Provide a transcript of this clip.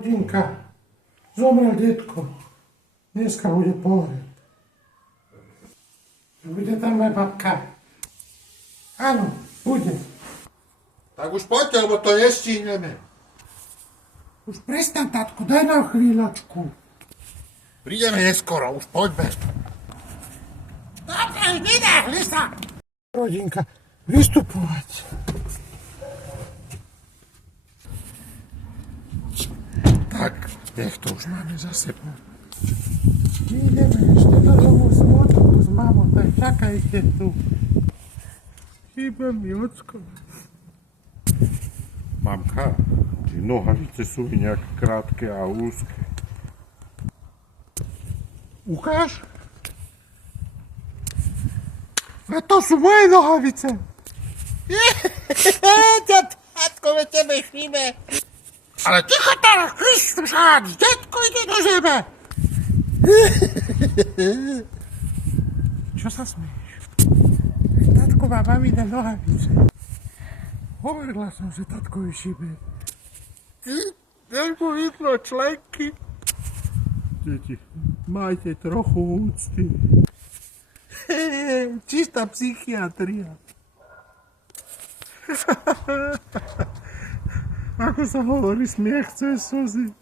Dinka, zomrel detko. Dneska bude pohreb. Bude tam moja babka. Áno, bude. Tak už poďte, lebo to nestihneme. Už prestan, tatko, daj nám chvíľočku. Prídeme neskoro, už poďme. Dobre, vydahli sa. Rodinka, vystupovať. Tak, nech to už máme za sebou. My ideme ešte do domu s otcom, s mamou, tak čakajte tu. Chýba mi ocko. Mamka, tie nohavice sú mi nejak krátke a úzke. Ukáž? A to sú moje nohavice. Tatko, veď tebe chýbe. Ale ticho teraz, Kristus hádi, detko ide do zeme. Čo sa smieš? Tatko má mamine nohavice. Hovorila som, že tatkovi šíbe. Jak mu vidno členky? Deti, majte trochu úcty. Čistá psychiatria. Ako sa hovorí, smiech cez slzy.